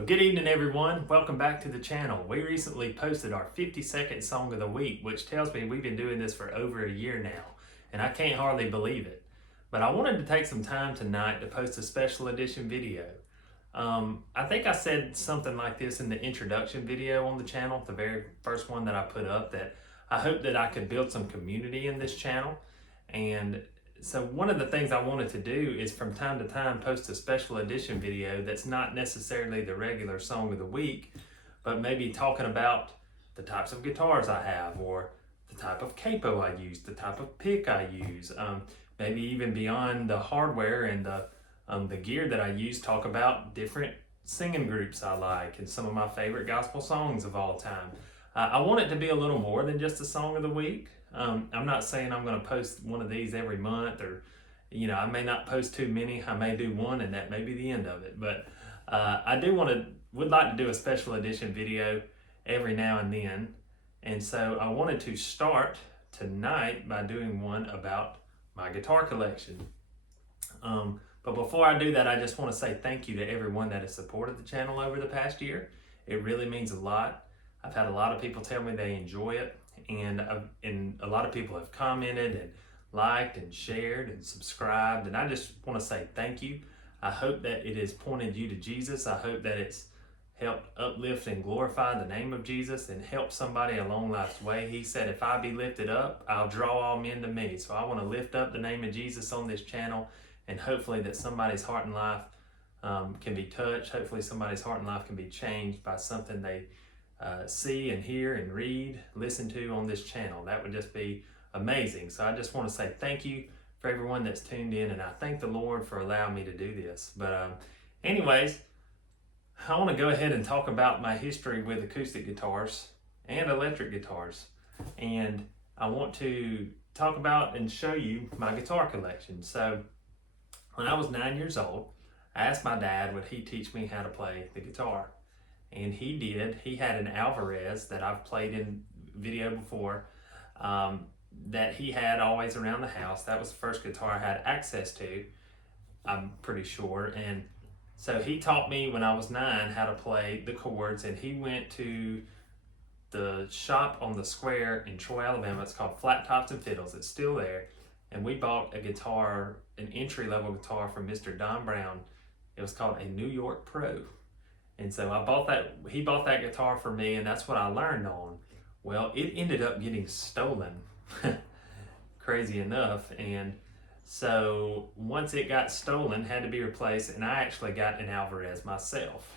Well, good evening, everyone. Welcome back to the channel. We recently posted our 52nd Song of the Week, which tells me we've been doing this for over a year now, and I can't hardly believe it. But I wanted to take some time tonight to post a special edition video. I think I said something like this in the introduction video on the channel, the very first one that I put up, that I hope that I could build some community in this channel. And so one of the things I wanted to do is from time to time post a special edition video that's not necessarily the regular Song of the Week, but maybe talking about the types of guitars I have, or the type of capo I use, the type of pick I use, maybe even beyond the hardware and the gear that I use, talk about different singing groups I like and some of my favorite gospel songs of all time. I want it to be a little more than just a Song of the Week. I'm not saying I'm going to post one of these every month, or I may not post too many. I may do one and that may be the end of it, but I would like to do a special edition video every now and then. And so I wanted to start tonight by doing one about my guitar collection. But before I do that, I just want to say thank you to everyone that has supported the channel over the past year. It really means a lot. I've had a lot of people tell me they enjoy it, and a lot of people have commented and liked and shared and subscribed, and I just want to say thank you. I hope that it has pointed you to Jesus. I hope that it's helped uplift and glorify the name of Jesus and help somebody along life's way. He said, if I be lifted up, I'll draw all men to me. So I want to lift up the name of Jesus on this channel, and hopefully that somebody's heart and life can be touched. Hopefully somebody's heart and life can be changed by something they see and hear and read, listen to on this channel. That would just be amazing. So I just want to say thank you for everyone that's tuned in, and I thank the Lord for allowing me to do this. But anyways, I want to go ahead and talk about my history with acoustic guitars and electric guitars. And I want to talk about and show you my guitar collection. So when I was 9 years old, I asked my dad would he teach me how to play the guitar. And he did. He had an Alvarez that I've played in video before, that he had always around the house. That was the first guitar I had access to, I'm pretty sure. And so he taught me when I was 9 how to play the chords, and he went to the shop on the square in Troy, Alabama. It's called Flat Tops and Fiddles. It's still there. And we bought a guitar, an entry-level guitar from Mr. Don Brown. It was called a New York Pro. And so he bought that guitar for me, and that's what I learned on. Well, it ended up getting stolen, crazy enough. And so once it got stolen, had to be replaced, and I actually got an Alvarez myself.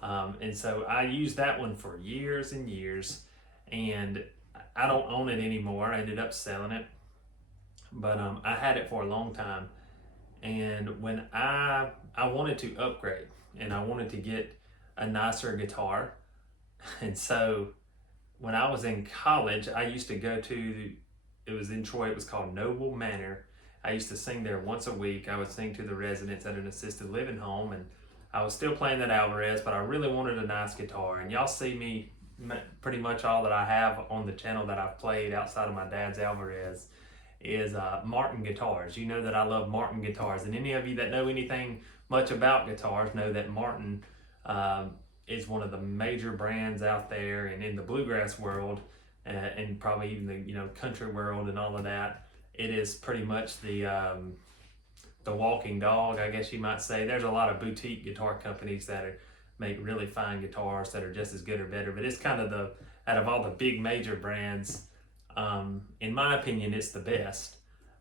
And so I used that one for years and years, and I don't own it anymore. I ended up selling it, but I had it for a long time. And when I wanted to upgrade, and I wanted to get a nicer guitar. And so when I was in college, I used to go to, it was in Troy, it was called Noble Manor. I used to sing there once a week. I would sing to the residents at an assisted living home, and I was still playing that Alvarez, but I really wanted a nice guitar. And y'all see me, pretty much all that I have on the channel that I've played outside of my dad's Alvarez is Martin guitars. You know that I love Martin guitars, and any of you that know anything much about guitars know that Martin is one of the major brands out there, and in the bluegrass world, and probably even the country world and all of that. It is pretty much the walking dog, I guess you might say. There's a lot of boutique guitar companies that make really fine guitars that are just as good or better, but it's kind of out of all the big major brands, in my opinion, it's the best.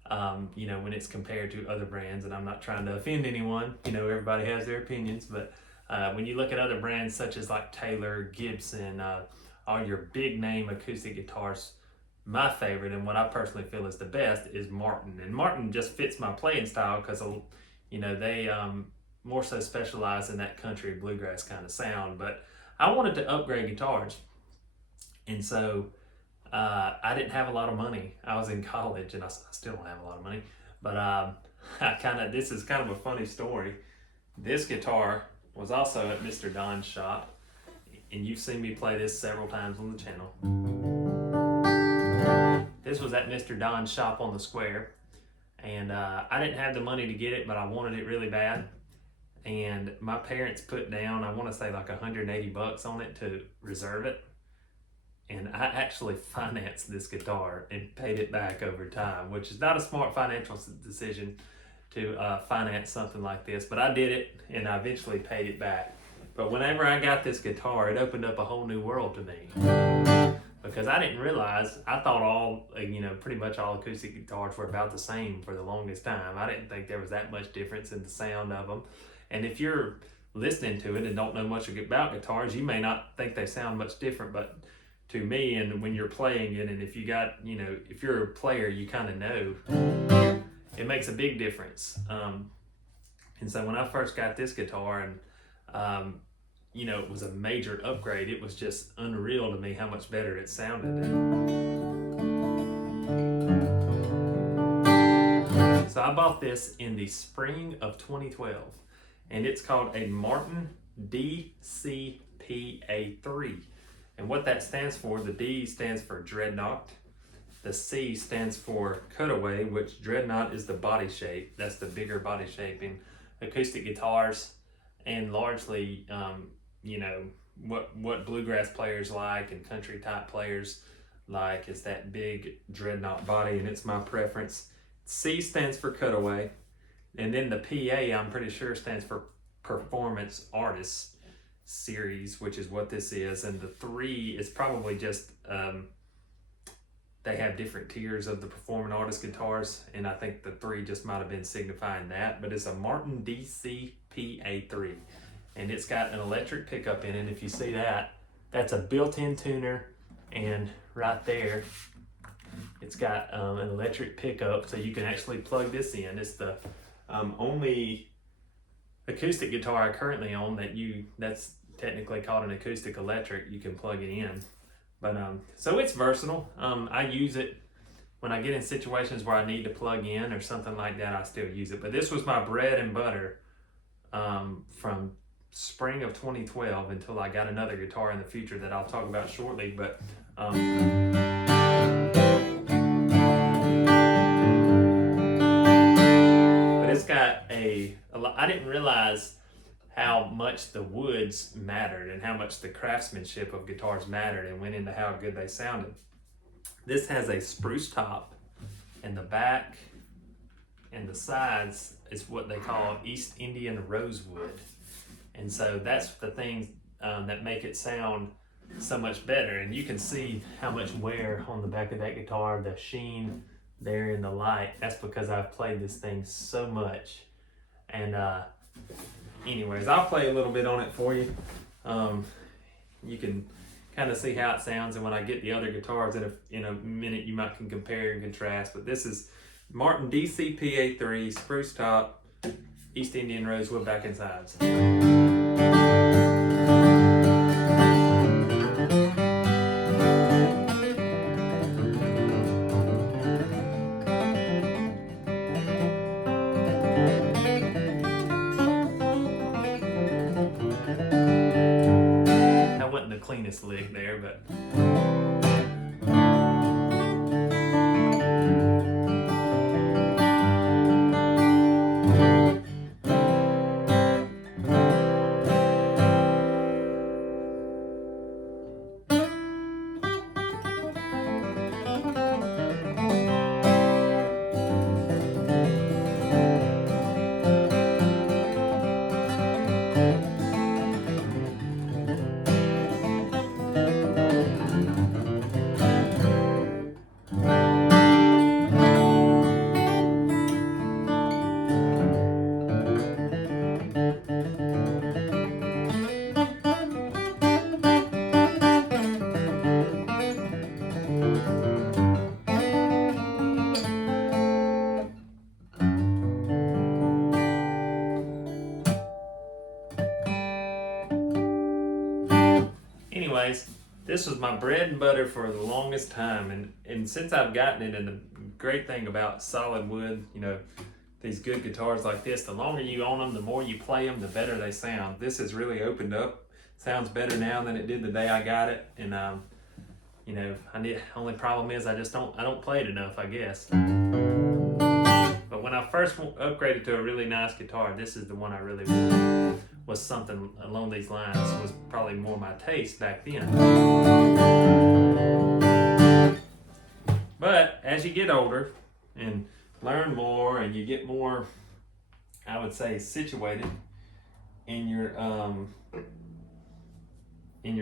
When it's compared to other brands, and I'm not trying to offend anyone. Everybody has their opinions, but when you look at other brands such as like Taylor, Gibson, all your big name acoustic guitars, my favorite and what I personally feel is the best is Martin. And Martin just fits my playing style because they more so specialize in that country bluegrass kind of sound. But I wanted to upgrade guitars, and so I didn't have a lot of money. I was in college, and I still don't have a lot of money. But this is kind of a funny story. This guitar was also at Mr. Don's shop, and you've seen me play this several times on the channel. This was at Mr. Don's shop on the square, and I didn't have the money to get it, but I wanted it really bad. and my parents put down, I want to say like 180 bucks on it to reserve it. And I actually financed this guitar and paid it back over time, which is not a smart financial decision to finance something like this, but I did it and I eventually paid it back. But whenever I got this guitar, it opened up a whole new world to me, because I didn't realize, I thought all, pretty much all acoustic guitars were about the same for the longest time. I didn't think there was that much difference in the sound of them. And if you're listening to it and don't know much about guitars, you may not think they sound much different, but to me, and when you're playing it, and if you got, if you're a player, you kind of know, it makes a big difference. And so when I first got this guitar, and it was a major upgrade, it was just unreal to me how much better it sounded. So I bought this in the spring of 2012, and it's called a Martin DCPA3. And what that stands for, the D stands for Dreadnought, the C stands for Cutaway, which Dreadnought is the body shape. That's the bigger body shape in acoustic guitars, and largely, what bluegrass players like and country type players like is that big Dreadnought body, and it's my preference. C stands for Cutaway, and then the PA, I'm pretty sure, stands for Performance Artist Series, which is what this is. And the 3 is probably just, they have different tiers of the Performing Artist guitars, and I think the 3 just might have been signifying that, but it's a Martin DCPA3, and it's got an electric pickup in it. If you see that, that's a built-in tuner, and right there, it's got an electric pickup, so you can actually plug this in. It's the only acoustic guitar I currently own that's technically called an acoustic electric. You can plug it in, but so it's versatile. I use it when I get in situations where I need to plug in or something like that. I still use it, but this was my bread and butter from spring of 2012 until I got another guitar in the future that I'll talk about shortly. But it's got I didn't realize how much the woods mattered and how much the craftsmanship of guitars mattered, and went into how good they sounded. This has a spruce top, and the back and the sides is what they call East Indian rosewood. And so that's the things that make it sound so much better. And you can see how much wear on the back of that guitar, the sheen there in the light. That's because I've played this thing so much. And anyways, I'll play a little bit on it for you. You can kind of see how it sounds, and when I get the other guitars in a minute, you might can compare and contrast. But this is Martin DCPA3, spruce top, East Indian rosewood back and sides. That wasn't the cleanest lick there, but anyways, this was my bread and butter for the longest time, and since I've gotten it, and the great thing about solid wood, these good guitars like this, the longer you own them, the more you play them, the better they sound. This has really opened up. Sounds better now than it did the day I got it, and only problem is I don't play it enough, I guess. But when I first upgraded to a really nice guitar, this is the one I really wanted. Was something along these lines, was probably more my taste back then. But as you get older and learn more and you get more, I would say, situated in your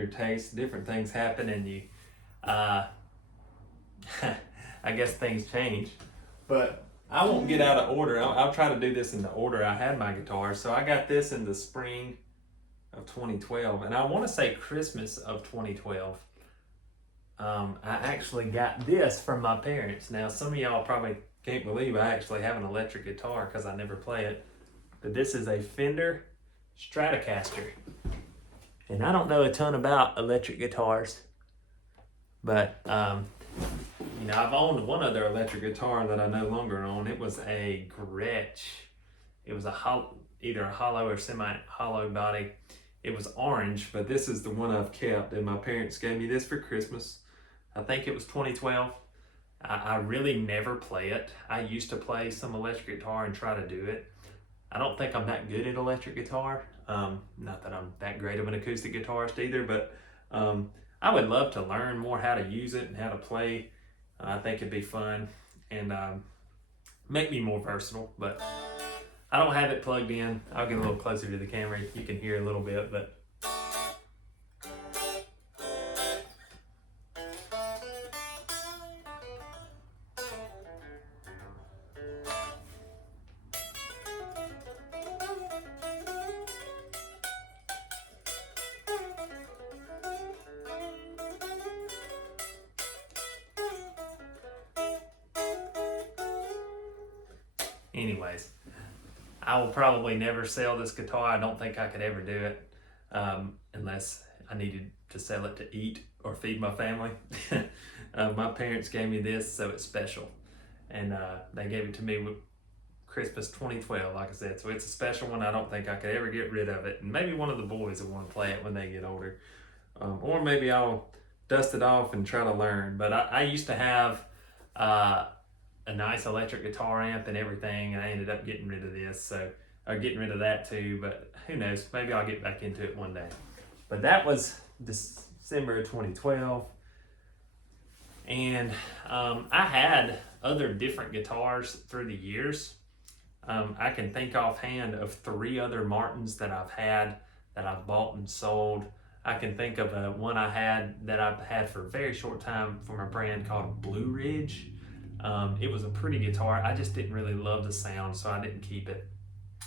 taste, different things happen, and you I guess things change. But I won't get out of order. I'll try to do this in the order I had my guitars. So I got this in the spring of 2012, and I want to say Christmas of 2012. I actually got this from my parents. Now, some of y'all probably can't believe I actually have an electric guitar because I never play it. But this is a Fender Stratocaster. And I don't know a ton about electric guitars, but you know, I've owned one other electric guitar that I no longer own. It was a Gretsch. It was either a hollow or semi-hollow body. It was orange, but this is the one I've kept, and my parents gave me this for Christmas. I think it was 2012. I really never play it. I used to play some electric guitar and try to do it. I don't think I'm that good at electric guitar. Not that I'm that great of an acoustic guitarist either, but I would love to learn more how to use it and how to play. I think it'd be fun and make me more versatile, but I don't have it plugged in. I'll get a little closer to the camera. You can hear a little bit, but anyways, I will probably never sell this guitar. I don't think I could ever do it unless I needed to sell it to eat or feed my family. My parents gave me this, so it's special. And they gave it to me with Christmas 2012, like I said. So it's a special one. I don't think I could ever get rid of it. And maybe one of the boys will want to play it when they get older. Or maybe I'll dust it off and try to learn. But I used to have a nice electric guitar amp and everything, and I ended up getting rid of this, or getting rid of that too, but who knows, maybe I'll get back into it one day. But that was December of 2012, and I had other different guitars through the years. I can think offhand of 3 other Martins that I've had, that I've bought and sold. I can think of one I had that I've had for a very short time from a brand called Blue Ridge. It was a pretty guitar. I just didn't really love the sound, so I didn't keep it.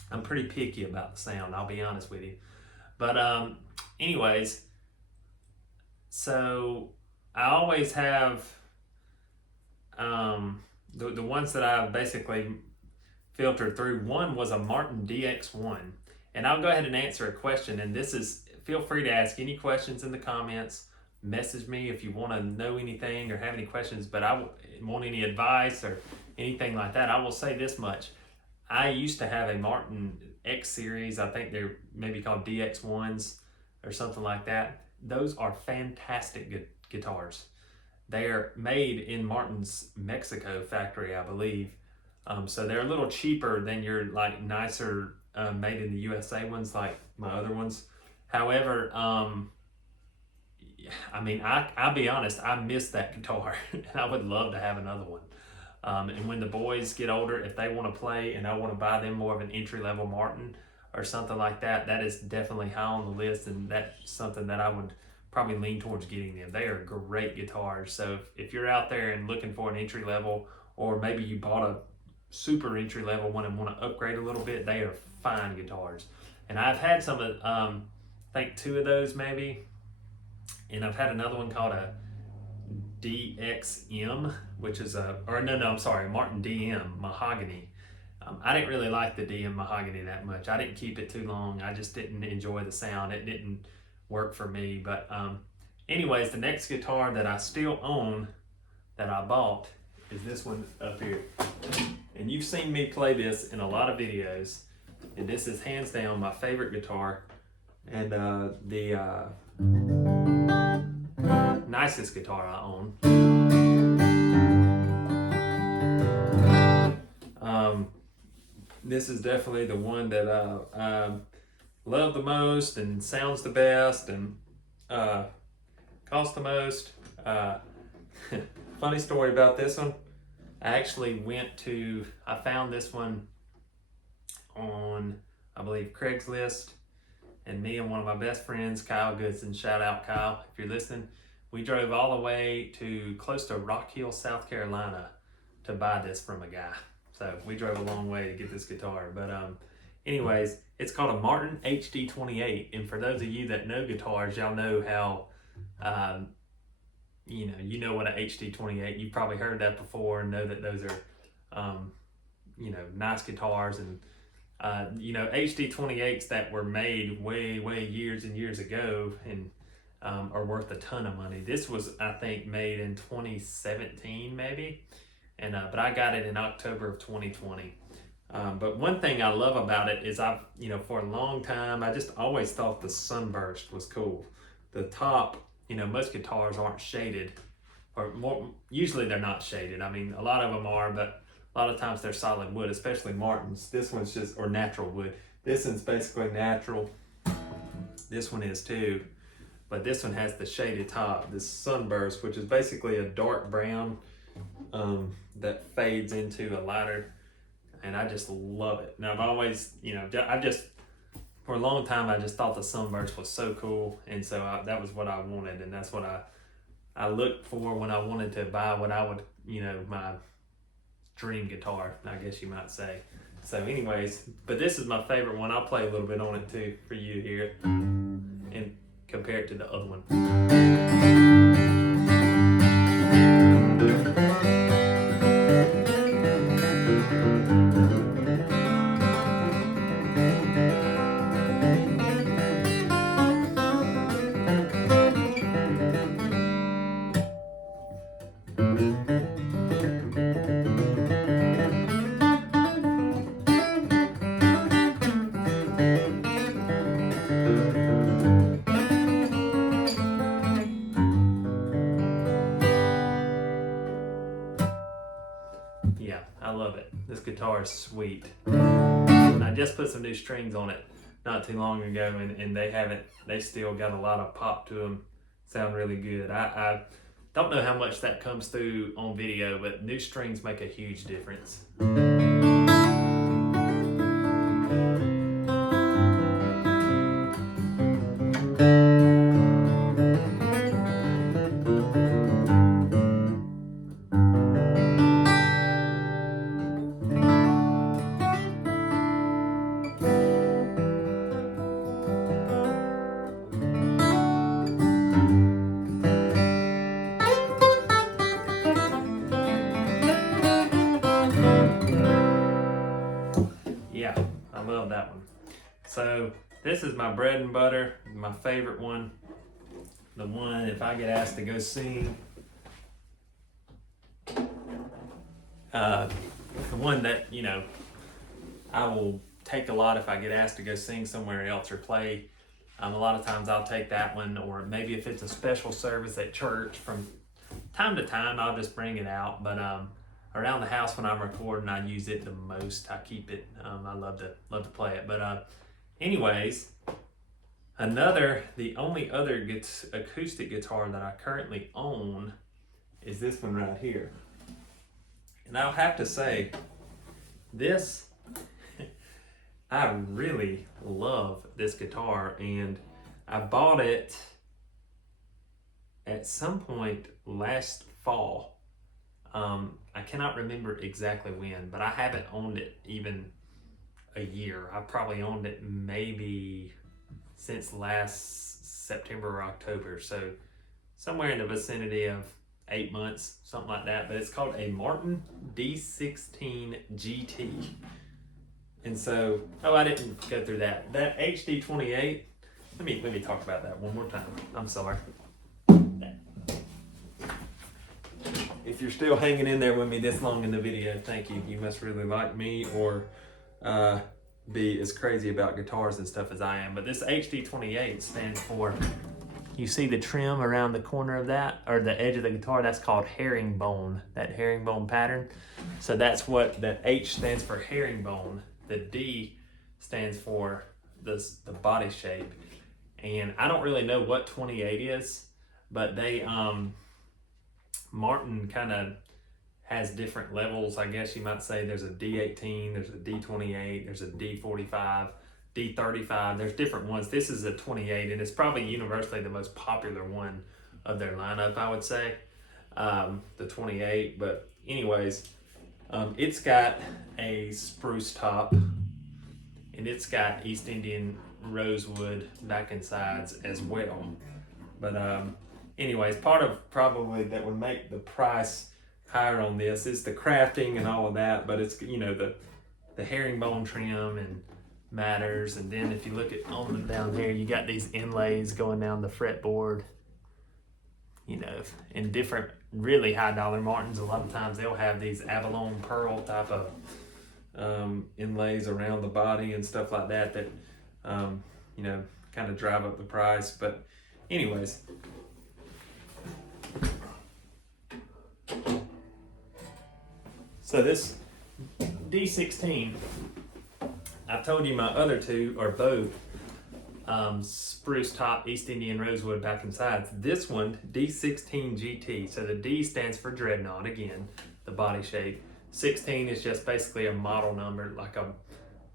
I'm pretty picky about the sound, I'll be honest with you. But anyways, so I always have the ones that I basically filtered through. One was a Martin DX1, and I'll go ahead and answer a question, and this is, feel free to ask any questions in the comments. Message me if you want to know anything or have any questions, but I want any advice or anything like that. I will say this much. I used to have a Martin X series. I think they're maybe called DX1s or something like that. Those are fantastic guitars. They are made in Martin's Mexico factory, I believe. So they're a little cheaper than your like nicer made in the USA ones, like my other ones. However, I mean, I'll be honest, I miss that guitar, and I would love to have another one. And when the boys get older, if they want to play and I want to buy them more of an entry-level Martin or something like that, that is definitely high on the list, and that's something that I would probably lean towards getting them. They are great guitars. So if you're out there and looking for an entry-level, or maybe you bought a super entry-level one and want to upgrade a little bit, they are fine guitars. And I've had some of, I think 2 of those maybe. And I've had another one called a DXM, which is a Martin DM Mahogany. I didn't really like the DM Mahogany that much. I didn't keep it too long. I just didn't enjoy the sound. It didn't work for me. But anyways, the next guitar that I still own that I bought is this one up here. And you've seen me play this in a lot of videos. And this is hands down my favorite guitar. And the nicest guitar I own. this is definitely the one that I love the most and sounds the best and costs the most. Funny story about this one. I found this one on, I believe, Craigslist, and me and one of my best friends, Kyle Goodson, shout out Kyle if you're listening, we drove all the way to close to Rock Hill, South Carolina to buy this from a guy. So we drove a long way to get this guitar. But anyways, it's called a Martin HD28. And for those of you that know guitars, y'all know how, you know what an HD28, you've probably heard that before and know that those are, nice guitars. And, HD28s that were made way years and years ago and are worth a ton of money. This was, I think, made in 2017 maybe. And but I got it in October of 2020. But one thing I love about it is for a long time, I just always thought the Sunburst was cool. The top, most guitars aren't shaded, or usually they're not shaded. I mean, a lot of them are, but a lot of times they're solid wood, especially Martins. This one's or natural wood. This one's basically natural. This one is too, but this one has the shaded top, this Sunburst, which is basically a dark brown that fades into a lighter, and I just love it. Now I've always, for a long time I just thought the Sunburst was so cool, and so that was what I wanted, and that's what I looked for when I wanted to buy what I would, my dream guitar, I guess you might say. So anyways, but this is my favorite one. I'll play a little bit on it too for you to hear it and compare it to the other one. Yeah, I love it. This guitar is sweet. I just put some new strings on it not too long ago, and they still got a lot of pop to them. Sound really good. I don't know how much that comes through on video, but new strings make a huge difference. Yeah, I love that one. So this is my bread and butter, my favorite one. The one, if I get asked to go sing, the one that, I will take a lot if I get asked to go sing somewhere else or play. A lot of times I'll take that one, or maybe if it's a special service at church, from time to time I'll just bring it out. But around the house when I'm recording, I use it the most. I keep it. I love to play it. But anyways, the only other acoustic guitar that I currently own is this one right here. And I'll have to say, this, I really love this guitar, and I bought it at some point last fall. I cannot remember exactly when, but I haven't owned it even a year. I probably owned it maybe since last September or October, so somewhere in the vicinity of 8 months, something like that. But it's called a Martin D16 GT. And so, I didn't go through that. That HD28, let me talk about that one more time. I'm sorry. If you're still hanging in there with me this long in the video, thank you. You must really like me, or be as crazy about guitars and stuff as I am. But this HD28 stands for, you see the trim around the corner of that, or the edge of the guitar, that's called herringbone, that herringbone pattern. So that's what that H stands for, herringbone. The D stands for the body shape. And I don't really know what 28 is, but they, Martin kind of has different levels, I guess you might say. There's a D18, there's a D28, there's a D45, D35, there's different ones. This is a 28, and it's probably universally the most popular one of their lineup, I would say, the 28. But anyways, it's got a spruce top, and it's got East Indian rosewood back and sides as well. But anyways, part of probably that would make the price higher on this is the crafting and all of that, but it's, you know, the herringbone trim and matters. And then if you look at on down here, you got these inlays going down the fretboard, you know, in different really high dollar Martins. A lot of times they'll have these abalone pearl type of inlays around the body and stuff like that that you know, kind of drive up the price. But anyways, so this D16, I told you my other two are both spruce top, East Indian rosewood back and sides. This one, D16 GT, so the D stands for dreadnought, again, the body shape. 16 is just basically a model number, like a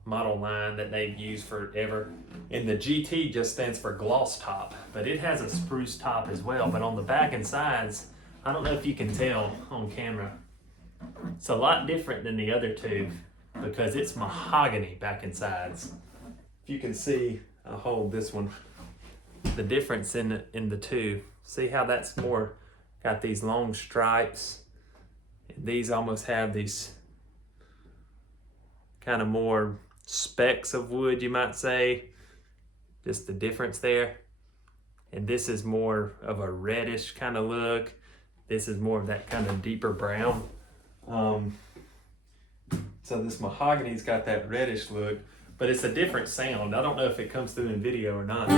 model line that they've used forever. And the GT just stands for gloss top, but it has a spruce top as well. But on the back and sides, I don't know if you can tell on camera, it's a lot different than the other two because it's mahogany back and sides. If you can see, I'll hold this one, the difference in the two. See how that's more, got these long stripes. These almost have these kind of more specks of wood, you might say. Just the difference there. And this is more of a reddish kind of look. This is more of that kind of deeper brown. So this mahogany's got that reddish look, but it's a different sound. I don't know if it comes through in video or not,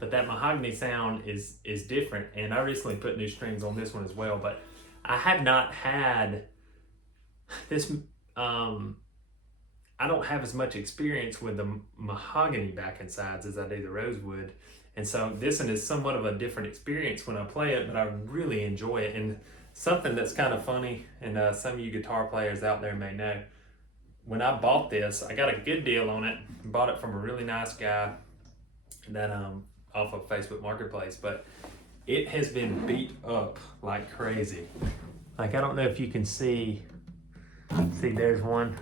but that mahogany sound is different. And I recently put new strings on this one as well, but I have not had this, I don't have as much experience with the mahogany back and sides as I do the rosewood. And so this one is somewhat of a different experience when I play it, but I really enjoy it. And something that's kind of funny, and some of you guitar players out there may know, when I bought this, I got a good deal on it. Bought it from a really nice guy that off of Facebook Marketplace, but it has been beat up like crazy. Like, I don't know if you can see there's one,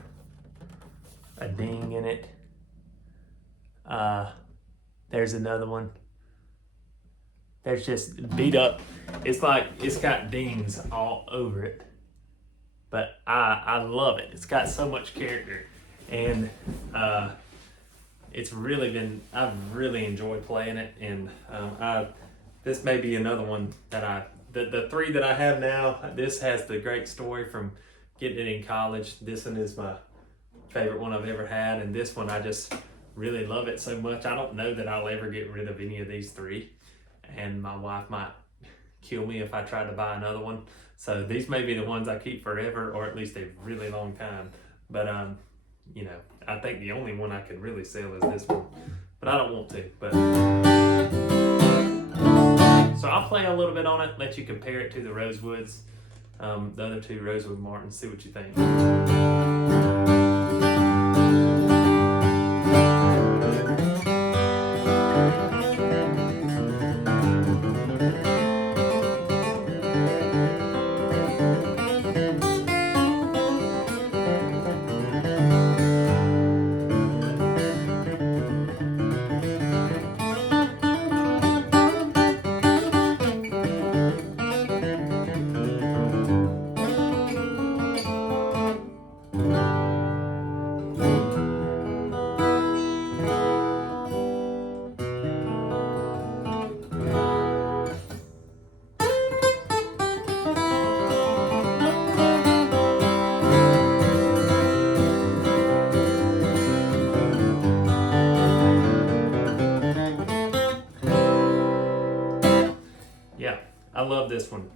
a ding in it. There's another one. There's just beat up. It's like it's got dings all over it. But I love it. It's got so much character. And it's really been, I've really enjoyed playing it. And this may be another one that the three that I have now, this has the great story from getting it in college. This one is my favorite one I've ever had. And this one, I just really love it so much. I don't know that I'll ever get rid of any of these three. And my wife might kill me if I try to buy another one. So these may be the ones I keep forever, or at least a really long time. But you know, I think the only one I could really sell is this one. But I don't want to. But so I'll play a little bit on it, let you compare it to the Rosewoods, the other two Rosewood Martins, see what you think. I love this one.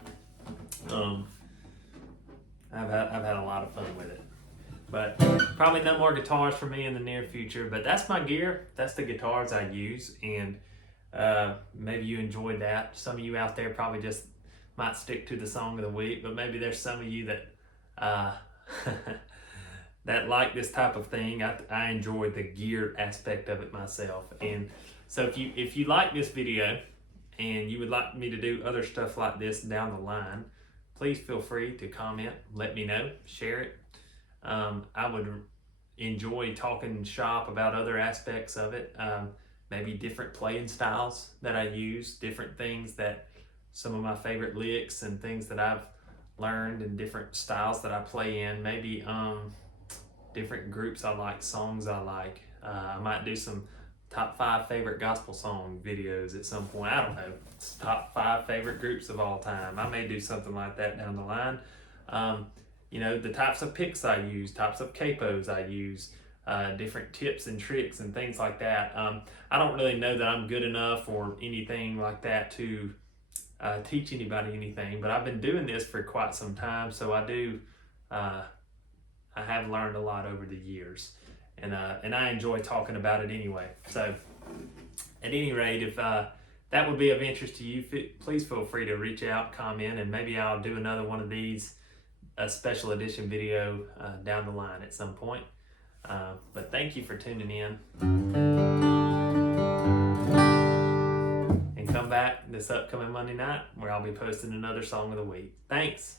I've had a lot of fun with it. But probably no more guitars for me in the near future. But that's my gear. That's the guitars I use. And maybe you enjoyed that. Some of you out there probably just might stick to the song of the week. But maybe there's some of you that that like this type of thing. I enjoy the gear aspect of it myself. And so if you like this video and you would like me to do other stuff like this down the line, please feel free to comment, let me know, share it. I would enjoy talking shop about other aspects of it, maybe different playing styles that I use, different things that some of my favorite licks and things that I've learned and different styles that I play in, maybe different groups I like, songs I like. I might do some top 5 favorite gospel song videos at some point. I don't know. It's top 5 favorite groups of all time. I may do something like that down the line. You know, the types of picks I use, types of capos I use, different tips and tricks and things like that. I don't really know that I'm good enough or anything like that to teach anybody anything, but I've been doing this for quite some time, so I have learned a lot over the years. And I enjoy talking about it anyway. So at any rate, if that would be of interest to you, please feel free to reach out, comment, and maybe I'll do another one of these, a special edition video down the line at some point. But thank you for tuning in. And come back this upcoming Monday night where I'll be posting another song of the week. Thanks.